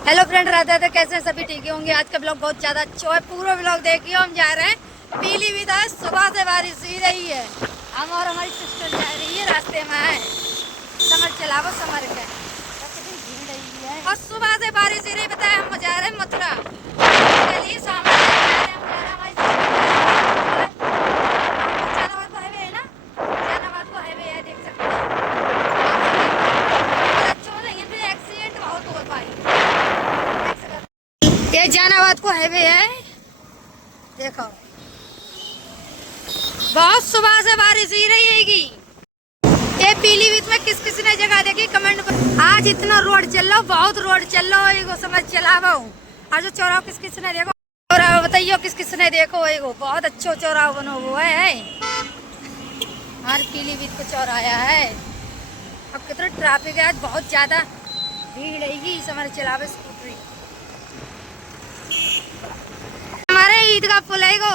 Hello friend, Radha Radha, कैसे हैं सभी? ठीक होंगे। आज का ब्लॉग बहुत ज़्यादा अच्छा है, पूरा ब्लॉग देखिए। हम जा रहे हैं पीलीभीत। आज सुबह से बारिश ही रही है। हम और हमारी सिस्टर जा रही है, रास्ते में है समर चलावो समर के भीड़ रही है। और सुबह से बारिश ही रही, बताए हम जा रहे हैं मथुरा। चलिए सामने जा रहे हैं, हम जा रहे हैं हमारी जहानाबाद को हाईवे है ना, जहानाबाद को हाईवे है, देख सकते हैं। एक्सीडेंट बहुत हो पाई। ये जहानाबाद को हाईवे है, देखो। बहुत सुबह से बारिश ही रहेगी। ये पीलीभीत में किस किस ने जगह देखी कमेंट पर। आज इतना रोड चल रहा, बहुत रोड चल रहा है, समझ चलावा हूँ। आज चौराहा किस किस ने देखो, चौराहा बताइयो किस किस ने देखो। एगो बहुत अच्छा चौराहा बना हुआ है, हमारे पीलीभीत को चौराहा है। अब कितना ट्रैफिक है, आज बहुत ज्यादा भीड़ रहेगी। समझ चलावे स्कूटरी। हमारे ईदगाह पुल है गो,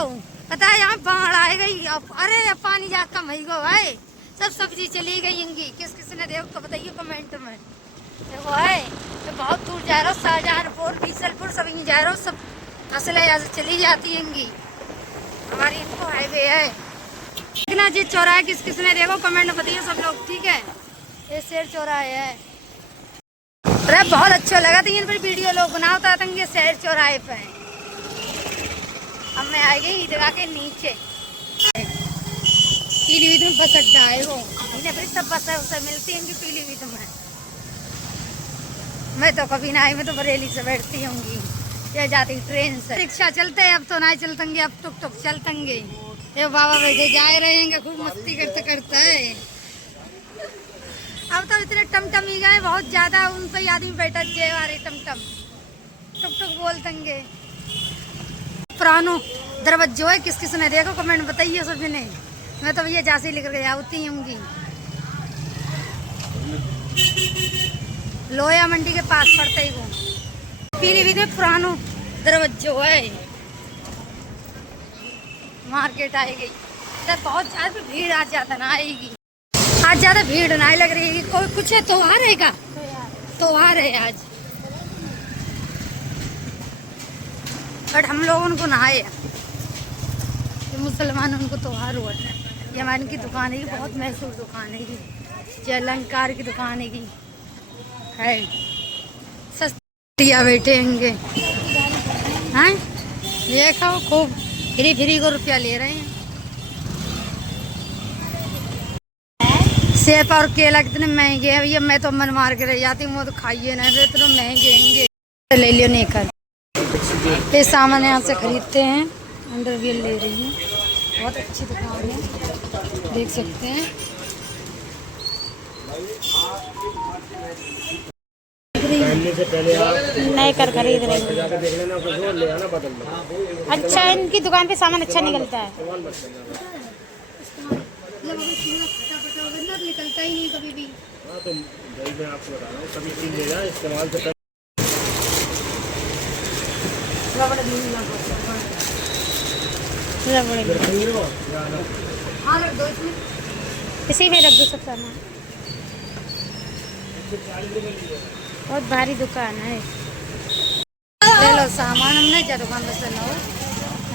पता है यहाँ बाढ़ आए गई। अरे पानी जा कम है गो भाई, सब सब्जी चली गई होंगी। किस किस ने देखो तो बताइए कमेंट में। देखो है तो बहुत दूर जा रहा हूँ, शाहजहानपुर बीसलपुर सब यहीं जा रहा हूँ। सब फसलें यहाँ से चली जाती होंगी। हमारी इनको हाईवे है। इतना जी चौराहा किस किस ने देखो कमेंट में बताइए सब लोग, ठीक है। ये शेर चौराहा है। अरे बहुत अच्छा लगा था इन पर वीडियो लोग बनाता था ये शेर चौराहे पे। अब मैं आ गई ईदगाह के नीचे। पीलीभीत में बस अड्डा है वो, फिर सब बस है उसे मिलती है पीलीभीत में। मैं तो कभी ना आई, मैं तो बरेली से बैठती होंगी या जाती ट्रेन से। रिक्शा चलते हैं, अब तो ना चलतेंगे, अब टुक टुक चलतेंगे। ये बाबा बैठे जा रहेंगे, खूब मस्ती करते करते है। अब तो इतने टमटम ही गए बहुत ज्यादा, उन पे आदमी बैठा जे वाले टमटम टुक टुक बोलतेंगे। पुरानो दरवाजो है, किस किस ने देखो कमेंट बताइए सभी ने। मैं तो भैया झांसी लेकर गया होती होंगी। लोया मंडी के पास पड़ता ही वो पीलीभीत में पुरानो दरवाजो है। मार्केट आएगी तो बहुत ज्यादा भीड़ आज ज्यादा ना आएगी। आज ज्यादा भीड़ ना लग रही है। कोई कुछ है त्योहार है का, त्योहार है आज, बट हम लोगों को ना आए। मुसलमान उनको त्योहार हुआ है। ये हमारी की दुकान है, बहुत मशहूर दुकान है, ये अलंकार की दुकान है। सस्तिया बैठे होंगे हैं, ये खाओ खूब फ्री फ्री को रुपया ले रहे हैं। सेब और केला कितने महंगे हैं भैया, मैं तो मन मार के रह जाती हूँ। तो खाइए ना, इतने महंगे होंगे। ले लियो नहीं कर, ये सामान यहाँ से खरीदते हैं। अंडरवियर ले रही हूँ, बहुत अच्छी दुकान है, देख सकते हैं। से पहले आप नए कर खरीद रहे हैं। जाकर देख लेना, कुछ और ले आना बदल में। अच्छा, इनकी दुकान पे सामान अच्छा निकलता है। निकलता ही नहीं कभी भी। हाँ तो भाई मैं आपको बता रहा हूँ, कभी चीज लेना इस्तेमाल से हाँ रख दो इसमें, इसी में रख दो सब सामान। बहुत भारी दुकान है। ले लो सामान। हमने क्या दुकान में से लो,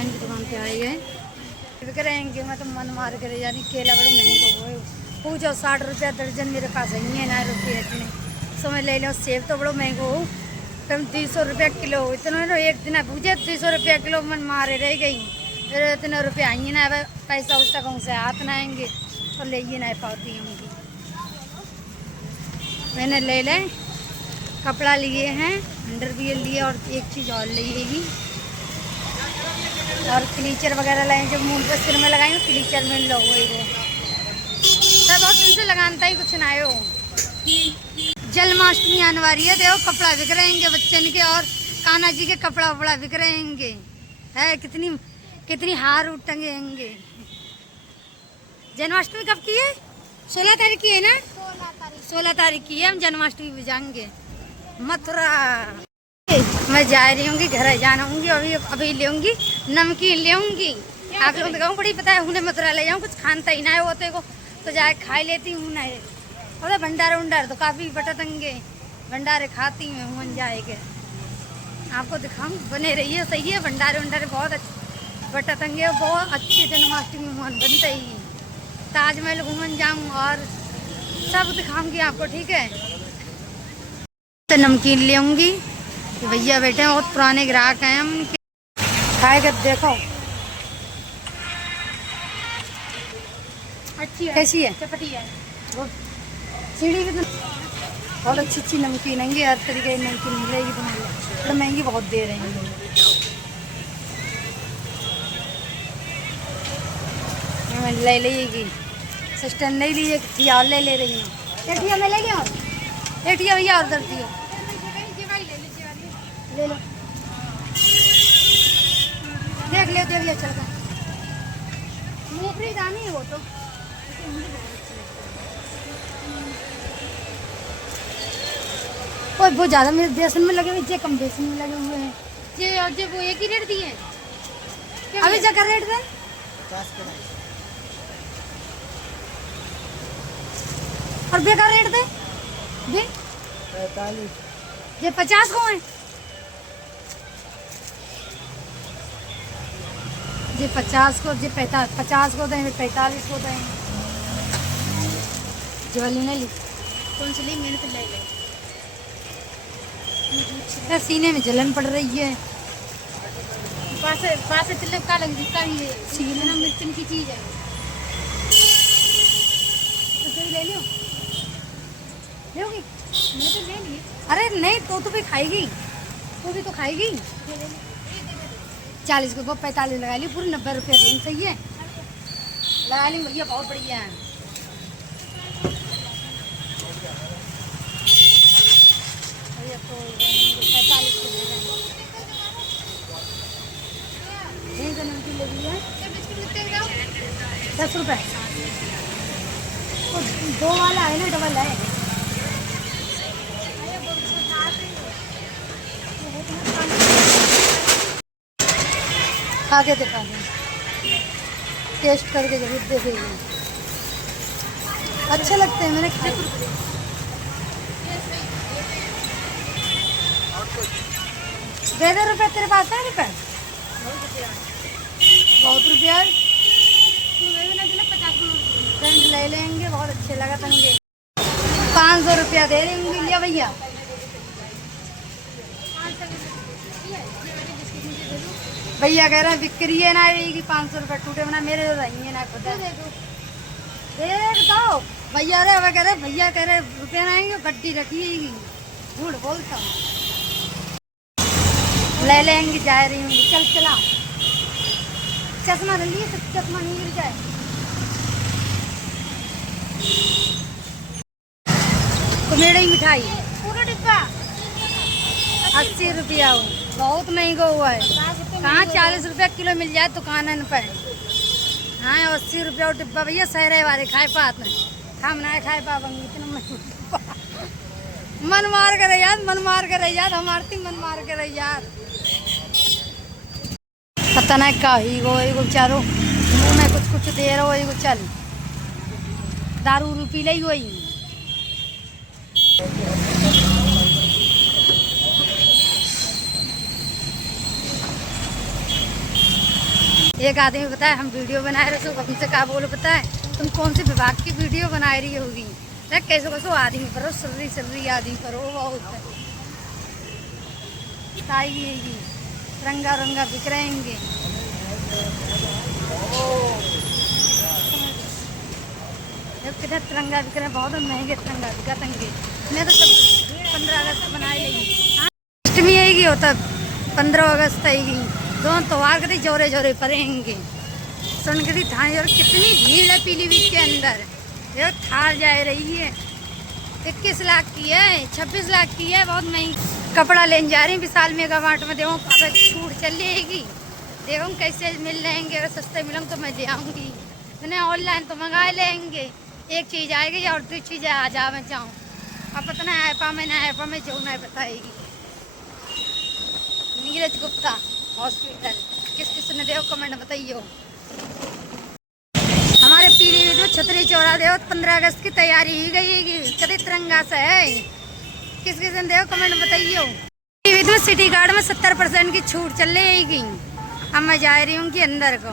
इनकी दुकान पे आए गए बिक रहेंगे। मैं तो मन मार कर यानी केला बड़े महंगे हुए, पूछो 60 रुपया दर्जन मेरे पास है, 9 रुपये इतने। समझ ले लो। सेब तो बड़ो महंगो हो, कम 200 रुपया किलो। इतना एक दिन पूछे 200 रुपया किलो, मन मारे रह गई। फिर इतने रुपये आएंगे ना, पैसा उस तक से हाथ ना आएंगे तो ले ही नहीं पाती होंगी। मैंने ले लें कपड़ा लिए हैं, अंडरवियर लिए, और एक चीज़ और लिएगी, और क्लीचर वगैरह लाए। जब मुंह पर सिर में लगाएंगे क्लीचर में लो वो सब बहुत दिन से लगाता ही कुछ ना आए हो। जन्माष्टमी आने वाली है, देखो कपड़ा बिक रहेंगे बच्चन के, और कान्हा जी के कपड़ा वपड़ा बिक रहेंगे। है कितनी कितनी हार टंगे होंगे। जन्माष्टमी कब की है? 16 तारीख की है ना, 16 तारीख की है। हम जन्माष्टमी भी जाएंगे मथुरा। मैं जा रही हूँ, घर जाना हूँ अभी। अभी लेंगी नमकीन, लेंगी। आप लोगों को बड़ी पता है, उन्हें मथुरा ले जाऊँ, कुछ खानता ही ना है होते को, तो जाए खा लेती हूँ ना। और भंडारे उंडार तो काफ़ी बटतंगे, भंडारे खाती हूँ मन जाएगे। आपको दिखाऊं, बने रहिए। सही है, भंडारे वंडारे बहुत अच्छे बटतंगे, बहुत अच्छे जन्माष्टमी मोहन बनते ही। ताजमहल घूमन जाऊँ और सब दिखाऊंगी आपको, ठीक है। तो नमकीन ले आऊंगी, भैया बैठे हैं, बहुत पुराने ग्राहक हैं हम। खाएगा देखो अच्छी है, कैसी है। चपटी है। सीढ़ी भी तो बहुत अच्छी अच्छी नमकीन है, हर तरीके की नमकीन मिलेगी तुम्हें। तो महंगी बहुत दे रहे हैं लोग। मैं ले लेगी, सिस्टर नहीं ली, एक ठिया और ले रही हूँ। एक ठिया में ले गया, एक ठिया भैया और दर दियो, ले लो, देख लियो चल कर। मूंगफली दानी है वो तो, बहुत ज़्यादा मेरे बेसन में लगे हुए, जे कम बेसन में लगे हुए हैं। ये और जो वो एक ही रेट दिए अभी जगह रेट दे और बेकार रेट दे जी 45, ये 50 को है, ये 50 को, ये 50 को दें, 45 को दें। जो वाली नहीं ली, कौन सी ली? मैंने तो ले ली। यार सीने में जलन पड़ रही है। पास से चले का लग दिखता ही है, सीने में मिर्चन की चीज है। तो सही ले लियो, लोगी? मैं तो ले ली। अरे नहीं, तो भी खाएगी, तो भी तो खाएगी। 40 को 45 लगा ली, पूरी 90 रुपये रेंज। सही है, लगा ली भैया, बहुत बढ़िया है। भैया तो 45 को दे देंगे। यहीं का नमकीन ले लिया 10 रुपये। तो 2 वाला है ना, डबल है। खा के दिखा दें, टेस्ट करके जरूर देखेंगे, अच्छे लगते हैं। मैंने खाए। दे दे रुपये, तेरे पास है रुपये? बहुत रुपया है, 50 ले लेंगे, बहुत अच्छे लगा तंगे। 500 रुपया दे देंगे लिया भैया। भैया कह रहे हैं बिक्री है ना, ये 500 रुपये टूटे बना मेरे तो रहेंगे ना, खुद देख दो भैया। अरे वह कह रहे, भैया कह रहे रुपये ना आएंगे, गड्डी रखिएगी, झूठ बोलता हूँ। ले लेंगे, जा रही हूँ, चल चला। चश्मा ले लिए, चश्मा नहीं गिर जाए। कुमेड़ी मिठाई पूरा डिब्बा 80 रुपया, बहुत महंगा हुआ है। कहाँ 40 रुपया किलो मिल जाए दुकान पर। हाँ 80 रुपया और डिब्बा भैया, सहरे वाले खाए पात नहीं, हम ना खाए पाएंगे इतना। मन मार कर यार, मन मार कर यार, हमारी मन मार कर यार। पता नहीं का ही गो, एगो चारो मुँह में कुछ कुछ दे रहा हो, एगो चल दारू पी ली वही। एक आदमी बताया हम वीडियो बना रहे, सो हमसे क्या बोलो, पता है तुम कौन से विभाग की वीडियो बना रही होगी। कैसे कैसे आदमी करो, सर्री आदमी करो, बहुत खाइएगी, रंगा रंगा बिक रहेंगे। कितना तिरंगा बिक रहे हैं, बहुत महंगे तिरंगा बिका तंगे। मैं तो सब 15 अगस्त बनाए लेगी, अष्टमी आएगी हो तब 15 अगस्त आएगी, दोनों त्योहार के जोरे जोरे पड़ेंगे। सोनगढ़ी थाने और कितनी भीड़ है पीलीभीत के अंदर, ये थार जा रही है। 21 लाख की है, 26 लाख की है, बहुत महंगी। कपड़ा लेने जा रही हूँ विशाल मेगा मार्ट में, देखो अगर छूट चलेगी, देखो कैसे मिल रहेंगे। अगर सस्ते मिलेंगे तो मैं ले आऊँगी, मैंने ऑनलाइन तो मंगा लेंगे। एक चीज़ आएगी और दूसरी चीज़ आ जा मैं जाऊँ, अब पता नहीं ऐपा में ना ऐपा में जो नहीं बताएगी। नीरज गुप्ता हॉस्पिटल, किस ने देखो कमेंट बताइए। हमारे पीलीभीत में छतरी चौड़ा देखो 15 अगस्त की तैयारी ही गई, कभी तिरंगा से है। किस ने देखो कमेंट बताइए। पीलीभीत में सिटी कार्ड में 70% की छूट चल रही। अब मैं जा रही हूँ कि अंदर को,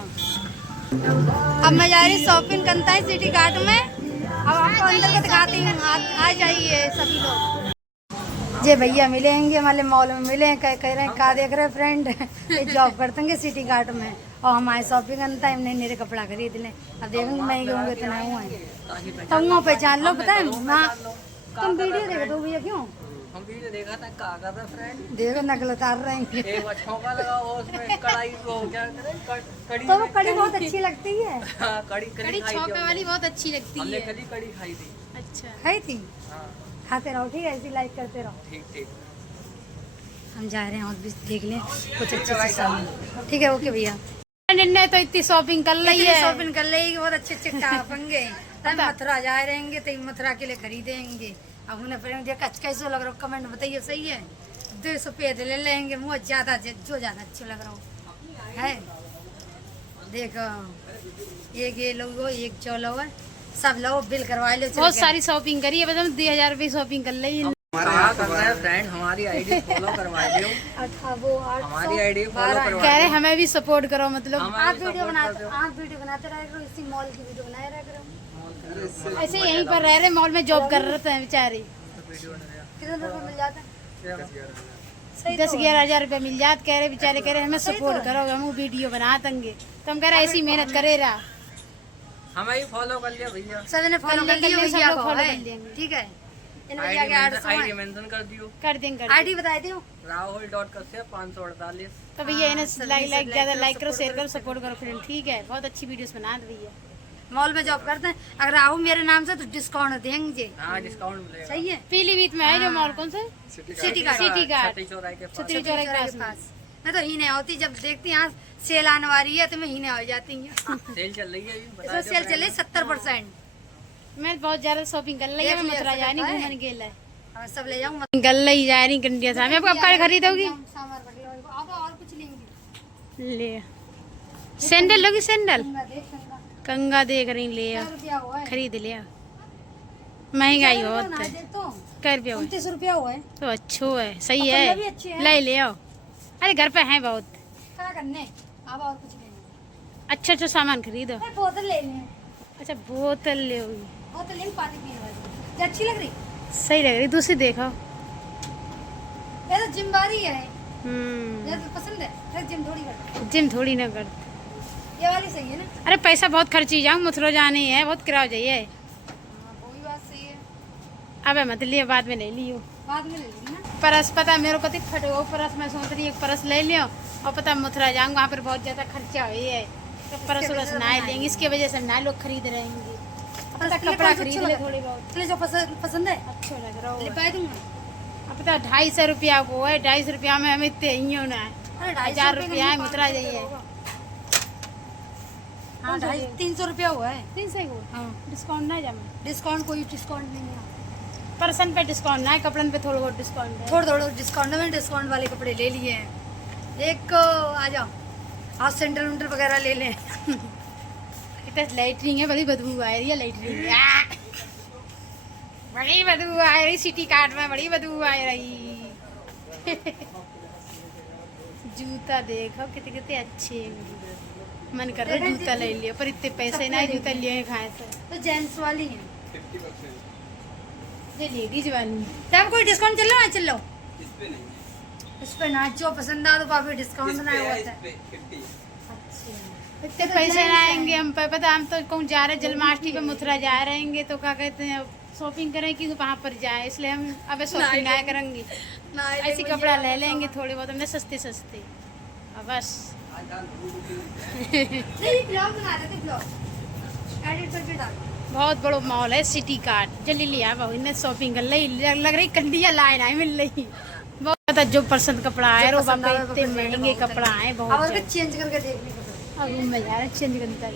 अब मैं जा रही शॉपिंग करता है सिटी कार्ड में। अब आपको अंदर को दिखाती हूँ, आ जाइए सभी लोग। ये भैया मिलेंगे हमारे मॉल में, मिले कह रहे हैं का देख रहे फ्रेंड ये जॉब करते हैं सिटी कार्ड में और हमारे शॉपिंग करता है, हमने मेरे कपड़ा खरीद लें। अब देखेंगे महंगे होंगे इतना हुआ है तो पहचान लो। पता है तुम वीडियो देख दो भैया, क्यों हम वीडियो देखा था का कर रहा फ्रेंड, देखो नकल उतार रहे हैं। एक बार छौंका लगा और उसमें कढ़ाई को क्या करे कड़ी, तो वो कड़ी बहुत अच्छी लगती है। हाँ, कड़ी कड़ी खाई थी छौंके हमने। वाली बहुत अच्छी लगती हमने है। कड़ी खाई थी। अच्छा खाई थी, हाँ खाते रहो ठीक है, ऐसी लाइक करते रहो। ठीक ठीक। हम जा रहे हैं और भी देख लें कुछ अच्छे से सामान। ठीक है ओके भैया। ने तो इतनी शॉपिंग कर ली है। शॉपिंग कर लेगी, बहुत अच्छे अच्छे टॉप होंगे। हम मथुरा जा रहेंगे तो मथुरा के लिए खरीदेंगे। अब उन्हें फिर कैसे लग रहा हो कमेंट बताइए, सही है। 200 रुपये ले लेंगे, मुझे ज्यादा जो ज्यादा अच्छे लग रहा हो है। देखो एक ये लो, एक जो लो है, सब लो बिल करवा लो। बहुत सारी शॉपिंग करी है, मतलब 2000 रुपये शॉपिंग कर ली। क्या कर रहे हैं फ्रेंड, हमारी आईडी फॉलो करवा दियो। हमारी आईडी फॉलो करवा कह रहे हमें भी सपोर्ट करो, मतलब आप वीडियो बनाते रहे करो, इसी मॉल की वीडियो बनाए रहे करो। ऐसे यहीं पर रह रहे, मॉल में जॉब कर रहे थे बेचारे। कितने रुपए मिल जाता है? 10-11 हजार रुपये मिल जाते। कह रहे बेचारे, कह रहे हमें सपोर्ट करो, हम वीडियो बना देंगे। तो हम कह रहे ऐसी मेहनत करे रहा। हमें ही फॉलो कर लिया भैया। सभी ने फॉलो कर लिया, सब भैया लोग को follow है। कर लेंगे। ठीक है, इन भैया के 800 आईडी हैं। मेंशन कर दियो। कर देंगे आईडी बताई दियो। rahul.kashyap 548। तो भैया इन्हें लाइक ज्यादा लाइक करो, support शेयर करो, सपोर्ट करो फ्रेंड। ठीक है, बहुत अच्छी वीडियोस बना दे भैया। मॉल में जॉब करते हैं, अगर आओ मेरे नाम से तो डिस्काउंट देंगे। हाँ डिस्काउंट मिलेगा। सही है। पीलीभीत में है जो मॉल, कौन सा? City card city card. छतरी चौराहे के पास। छतरी चौराहे के पास में। मैं तो ही नहीं होती, जब देखती यहाँ सेल आने वाली है तो मैं ही नहीं हो जाती हूँ। सेल चल रही है अभी, बता इसमें दो सेल friend। चले 70%। मैं बहुत ज्यादा शॉपिंग कर ली है, देख मैं लिया, मथुरा जा रही सब घूमने के लिए। और सब ले जाऊँ कर ली जा रही कंडिया साहब। मैं आपको कपड़े खरीदोगी? सामान रख लो, अब और कुछ लेंगे। ले सैंडल लोगी? सैंडल देख कंगा देख रही, ले आ, रुपया हुआ है, खरीद लिया। महंगाई बहुत है। तो क्या रुपया हुआ? 29 रुपया हुआ है। तो अच्छो है, सही कपड़े भी है, अच्छे हैं। ले ले आओ। अरे घर पे है बहुत क्या करने, अब और कुछ लेंगे। अच्छा अच्छा सामान खरीदो। अरे बोतल ले लें, अच्छा बोतल ले, बोतल लेंगे पानी पीने वाली। ये अच्छी लग रही, सही लग रही। दूसरी देखो। ये तो जिम वाली है, ये तो पसंद है। फिर जिम थोड़ी कर, जिम थोड़ी ना कर। ये वाली सही है ना। अरे पैसा बहुत खर्ची जाऊँ, मथुरा जाने है, बहुत किराया चाहिए। हाँ, वो भी बात सही है, अबे मत लियो, बाद में ले लियो। बाद में ले लेंगे ना। परस पता है मेरे को तो फटे हो परस, मैं सोच रही एक परस ले लियो। और पता है मथुरा जाऊँगा, वहाँ पर बहुत ज़्यादा खर्चा हुई है, तो परस उरस ना लेंगे। इसकी वजह से ना लोग खरीद रहेंगे। पता कपड़ा खरीद ले थोड़ी बहुत, इसलिए जो पसंद है अच्छा लग रहा ले हो। पाए दूंगा। अब पता 250 रुपया को है, 250 रुपया में हमें इतने ही होना है। अरे 250 1000 रुपये रुपया है, मथुरा जाइए। हाँ 300 रुपया हुआ है। 300 को हाँ डिस्काउंट ना जमा, डिस्काउंट, कोई डिस्काउंट नहीं है। पर्सन पे डिस्काउंट ना है, कपड़न पे थोड़ा बहुत डिस्काउंट है। थोड़ा डिस्काउंट में डिस्काउंट वाले कपड़े ले लिए हैं। एक आ जाओ, आप सेंटर वेंटर वगैरह ले लें। इतना लाइटरिंग है, बड़ी बदबू आ रही है लाइटरिंग। बड़ी बदबू आ रही सिटी कार्ड में, बड़ी बदबू आ रही। जूता देखो कितने कितने अच्छे हैं। मन कर रहा है जूता ले लियो, पर इतने पैसे ना जूता लिए खाए से। तो जेंट्स वाली है, ये लेडीज वाली। तब कोई डिस्काउंट चल रहा है? चल लो इस पे ना, जो पसंद आ तो पापा डिस्काउंट ना होता है। अच्छा इतने पैसे ना आएंगे हम पे, पता हम तो कहूँ जा रहे जन्माष्टमी पे मथुरा जा रहेंगे, तो क्या कहते हैं शॉपिंग करें कि वहाँ पर जाए, इसलिए हम अब शॉपिंग आया करेंगे। ना ऐसी कपड़ा ले लेंगे थोड़े बहुत हमने सस्ते सस्ते। अब बस नहीं, ब्लॉग बना देते, ब्लॉग एडिट करके डाल। बहुत बड़ो मॉल है सिटी कार्ड। जल्दी लिया बहु इन्हें शॉपिंग कर ली, लग रही कंडिया लाइन आई मिल रही। बहुत पता जो पसंद कपड़ा आए, रो बाबा इतने महंगे कपड़ा आए अब बहुत। उसको चेंज करके देखने को। अब रूम में जा रहे चेंज करता है।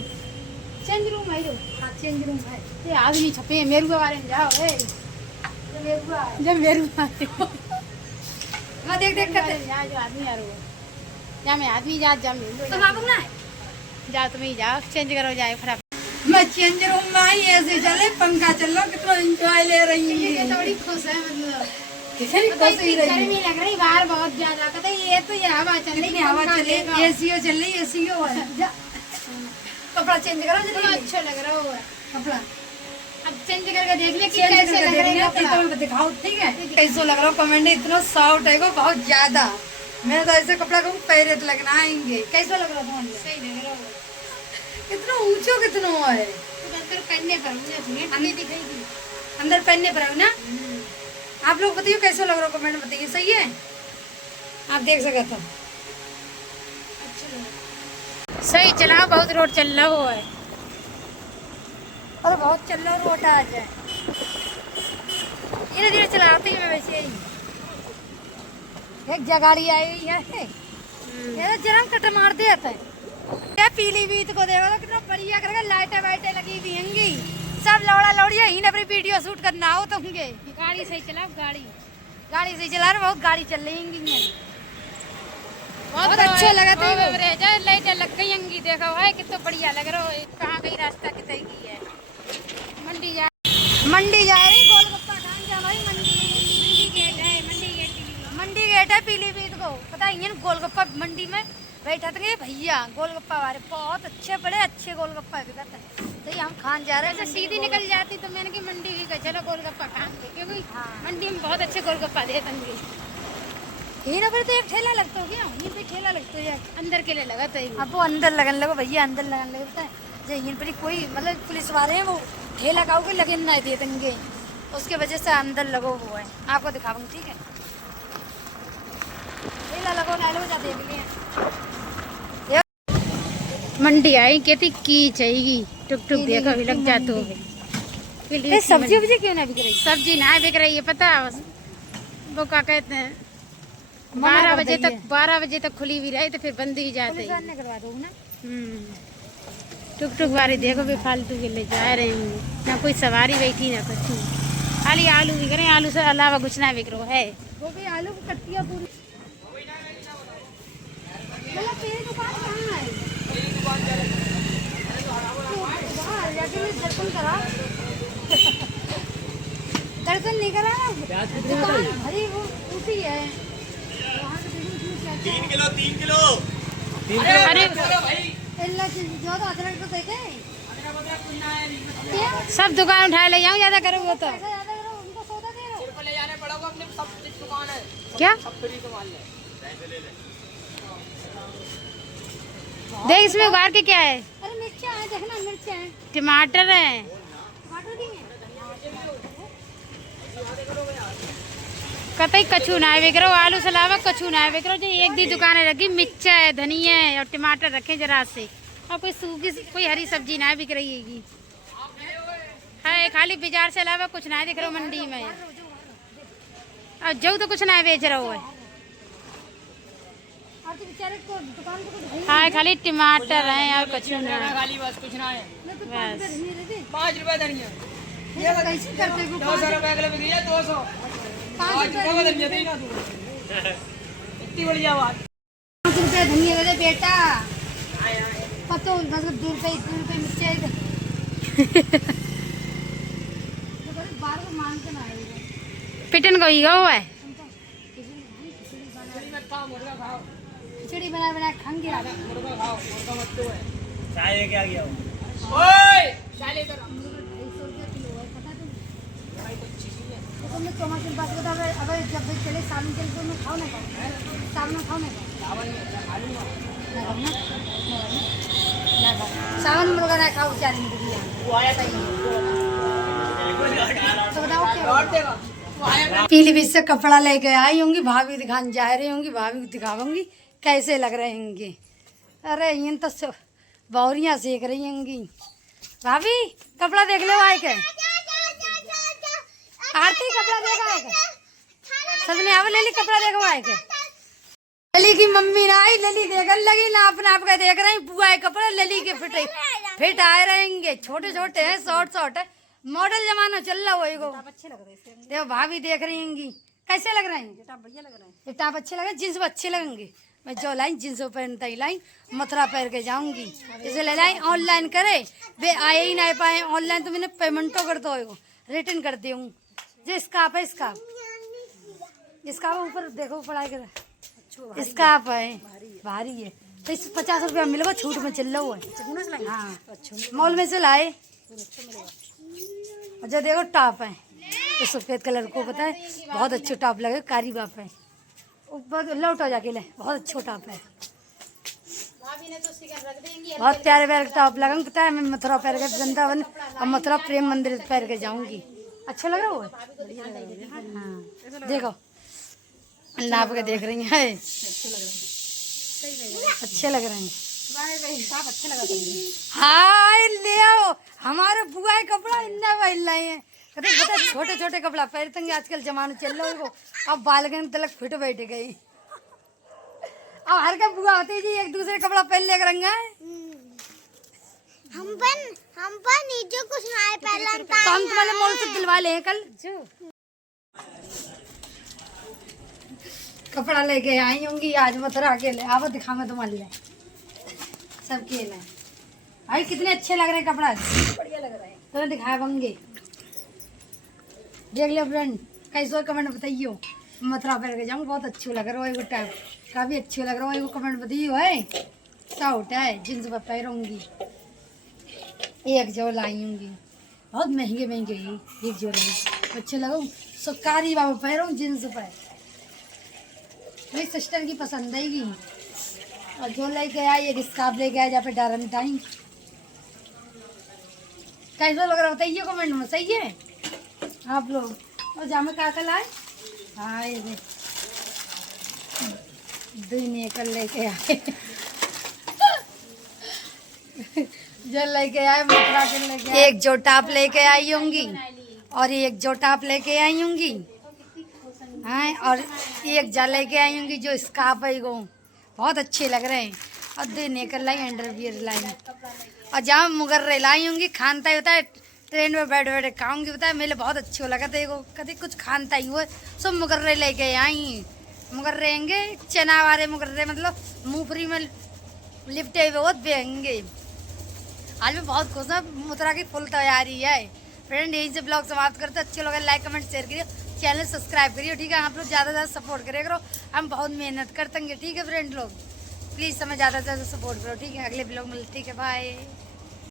चेंज रूम है जो, हाँ चेंज रूम है। ये आदमी छपे हैं मेरुआ वाले में जाओ। ये मेरुआ है। जब मेरुआ मैं देख देख कर यहाँ जो आदमी यार वो जा, मैं आदमी जा जा तो बाबू ना है। जा, तुम ही जाओ चेंज करो जाए फटाफट। मैं चेंज रूम में आई, ऐसे चले पंखा चल रहा, कितना एंजॉय ले रही है। बड़ी खुश है मतलब। कितनी खुश हुई रही गर्मी लग रही बाहर बहुत ज्यादा, कहते ये तो ये हवा चल रही है, हवा चले, एसीओ चल रही, एसीओ कपड़ा चेंज करो तो जल्दी, अच्छा लग रहा है कपड़ा अब चेंज करके देख ले कि चेंज कैसे करके लग रहा है देखना, कपड़ा। तो दिखाओ ठीक है, कैसे लग रहा हो कमेंट, इतना सॉफ्ट है वो बहुत ज्यादा, मैं तो ऐसे कपड़ा कहूँ पहले तो लगना आएंगे, कैसा लग रहा था सही लग रहा है कितना ऊंचो कितना है, तो अंदर पहनने पर मुझे थोड़ी ठंडी दिखेगी। अंदर पहनने पर है ना। आप लोग बताइए कैसे लग रहा हो कमेंट बताइए, सही है आप देख सकते हो। सही चला, बहुत रोड चल रहा हुआ है। और बहुत चल रहा रोड आज है, धीरे धीरे चलाती हूँ मैं वैसे ही। एक जगाड़ी आई हुई है, ये जरा कट मार दिया था क्या, पीलीभीत को देखो कितना बढ़िया करेगा, लाइटें वाइटें लगी हुई होंगी, सब लौड़ा लौड़िया ही अपनी वीडियो शूट करना हो तो होंगे। गाड़ी सही चला, गाड़ी गाड़ी से चला रहे, बहुत गाड़ी चल रही होंगी, बहुत तो अच्छे लगा था। लाइटें लग गई होंगी, देखो भाई कितना बढ़िया लग रहा है। कहाँ गई रास्ता कितने की है, मंडी जा रही, गोलगप्पा खाने जा भाई, मंडी गेट है, मंडी गेट है पीलीभीत को, पता है ये गोलगप्पा मंडी में बैठा थे भैया, गोलगप्पा वाले बहुत अच्छे, बड़े अच्छे गोलगप्पा बिकते हैं, तो ये हम खान जा रहे हैं। ऐसे सीधी निकल जाती तो मैंने की मंडी की चलो गोलगप्पा खाएंगे, क्योंकि मंडी में बहुत अच्छे गोलगप्पा देते हैं। ये ना फिर तो एक ठेला लगता हो क्या, ये भी ठेला लगता है अंदर के लिए लगा था अब वो अंदर लगन लगो भैया, अंदर लगन लगे पता है जो यहीं पर कोई मतलब पुलिस वाले हैं वो ठेला खाओ के लगन ना दे देंगे, उसके वजह से अंदर लगो वो है, आपको दिखाऊंगी ठीक है, ठेला लगो ना लो जा देख लिए। मंडी आई कहती की चाहिए, टुक टुक देखो अभी लग जा तो सब्जी वब्जी क्यों ना बिक रही, सब्जी ना बिक रही है, पता है वो क्या कहते हैं, 12 बजे तक खुली भी रही तो फिर बंद ही जाते पुलिस वाले ने करवा दो ना। टुक टुक वाले देखो भी फालतू के ले जा रहे हैं, ना कोई सवारी बैठी ना कुछ, खाली आलू बिक रहे हैं, आलू से अलावा कुछ ना बिक रहा है। वो भी आलू की कट्टियाँ पूरी, मतलब तेरी दुकान कहाँ है, बाहर जाके मैं दर्शन करा, दर्शन नहीं करा, दुकान भरी वो ऊँची है, 3 किलो अरे इल्ला ज्यादा अदरक तो देखे, सब दुकान उठा ले जाऊँ, ज्यादा करोगे तो पैसा ज्यादा करो उनको सौदा दे रहे हो। क्या देख इसमें उगाड़ के क्या है, अरे मिर्चा है देखना, मिर्चा है, टमाटर है, टमाटर भी है, कतई कछू ना बिक रहा, आलू से अलावा कछू ना बिक रहा, जो एक दी दुकानें रखी, मिर्चा है, धनिया है और टमाटर रखे जरा से, और कोई सूखी कोई हरी सब्जी ना बिक रही है, खाली बाजार से अलावा कुछ ना दिख रहा मंडी में, और जो तो कुछ ना बेच रहा है, और तो बेचारे को दुकान पे कुछ है हाँ खाली टमाटर है और कछू ना, खाली बस कुछ ना है। नहीं तो बस 5 रुपए धनिया, ये कैसे करते हो, 200 रुपए किलो बिक रही है, 200 5 रुपए का धनिया देगा तू, इतनी बढ़िया बात। रुपये धनिया दे बेटा, पतो बस 2 रुपये मिर्चा है, बार को मांग के ना आएगा, पिटन को ही हुआ है, खिचड़ी बना खाएंगे आप, मुर्गा खाओ, मुर्गा मत दो है। चाय लेके आ गया हूँ। ओए चाय लेकर आओ। 250 रुपये किलो है पता तो मैं टमाटर बात करता अगर जब भी चले सावन चले तो मैं खाओ ना खाओ, सावन में खाओ ना खाओ, सावन मुर्गा ना खाओ, चार दिन वो आया सही है, तो बताओ क्या और देगा वो आया। पीलीभीत से कपड़ा लेके आई होंगी, भाभी दिखाने जा रही होंगी, भाभी को दिखाऊंगी कैसे लग रहे होंगे। अरे इन तो बौरियाँ सेक रही होंगी, भाभी कपड़ा देख लो आए के, आरती कपड़ा देखा है के, सबने अब ले ली कपड़ा देखो आए के, लली की मम्मी ना आई, लली देखने लगी ना, अपने आप का देख रही बुआ के कपड़े लली के फिट आए रहेंगे, छोटे छोटे हैं, शॉर्ट है, मॉडल जमाना चल रहा हो, अच्छे लग रहे हैं, देखो भाभी देख रही होंगी कैसे लग रहे हैं, बढ़िया लग रहे हैं, ये टॉप अच्छे लगे, जींस अच्छे लगेंगे, मैं जो लाई जींस पहनता ही लाई, मथुरा पहन के जाऊंगी, इसे ले लाई, ऑनलाइन करे वे आए ही नहीं पाए, ऑनलाइन तो मैंने पेमेंटो कर दो, रिटर्न कर दूँ, जो स्काफ है स्काफ इसका ऊपर देखो पढ़ाई कर इसका आप है भारी है तो इस 50 रुपया मिलेगा छूट में चल रहा है। हाँ मॉल में से लाए अच्छा देखो टॉप है तो सफेद कलर को पता है बहुत अच्छे टॉप लगे कारी बाप है ऊपर लौट हो जाके ले बहुत अच्छा टॉप है बहुत प्यारे प्यारे टॉप लगा पता है मैं मथुरा पैर के वृंदावन और मथुरा प्रेम मंदिर पैर के जाऊंगी अच्छा लग रहा है वो हाँ देखो नाप के देख रही है अच्छे लग रहे हैं हाय ले आओ हमारे बुआ के कपड़ा इन्ना पहन लाए हैं कहते पता छोटे छोटे कपड़ा पहनते हैं आजकल जमाना चल रहा है वो अब बालगन तलक फिट बैठ गई अब हर का बुआ होती जी एक दूसरे कपड़ा पहन लेकर रंगा है हम पर नीचे कुछ ना है पहला तो हम तुम्हारे मॉल से दिलवा ले कल कपड़ा लेके आई होंगी आज मथुरा के ले आओ दिखाऊंगा तुम्हारे लिए सबके लिए भाई कितने अच्छे लग रहे हैं कपड़ा बढ़िया लग रहा है तुम्हें दिखाया होंगे देख लो फ्रेंड कैसे कमेंट बताइयो मथुरा पहन के जाऊँ बहुत अच्छे लग रहा है वो टाइप काफी अच्छे लग रहा है वो कमेंट बताइयो है साउट है जींस पर पहनूंगी एक जो लाई होंगी बहुत महंगे महंगे ही एक जो लाई अच्छे लगो सुकारी बाबा पहनूँ जींस पर मेरी सिस्टर की पसंद आएगी और जो लेके आई एक स्कार्फ लेके आया जहाँ पे डारन टाइम कैसा लग रहा बताइए कमेंट में सही है आप लोग और जामे काकल आए हाँ ये दुनिया कल लेके आए जो लेके आए मथुरा के लेके आए एक जो टॉप लेके आई होंगी और एक जो टॉप लेके आई होंगी हाँ और एक जा लेके आई होंगी जो स्कार्फ है वो बहुत अच्छे लग रहे हैं और दो नेकर लाई अंडरवियर लाई और जहाँ मुगर्रे लाई होंगी खानता ही होता है ट्रेन में बैठ बैठ खाऊंगी बताया मेरे बहुत अच्छे लगा था वो कभी कुछ खानता ही हुआ सब मुगर्रे लेके आई मुगर्रेंगे चना वाले मुगर्रे मतलब मूंगफली में लिपटे हुए बहुत बेहेंगे आज मैं बहुत खुश हूँ मथुरा की फुल तैयारी है फ्रेंड यहीं से ब्लॉग समाप्त करते अच्छे लोग लाइक कमेंट शेयर करिए चैनल सब्सक्राइब करिए ठीक है आप लोग ज़्यादा से ज़्यादा सपोर्ट करिए करो हम बहुत मेहनत करते हैं ठीक है फ्रेंड लोग प्लीज़ हमें ज़्यादा से ज़्यादा सपोर्ट करो ठीक है अगले ब्लॉग में ठीक है बाय।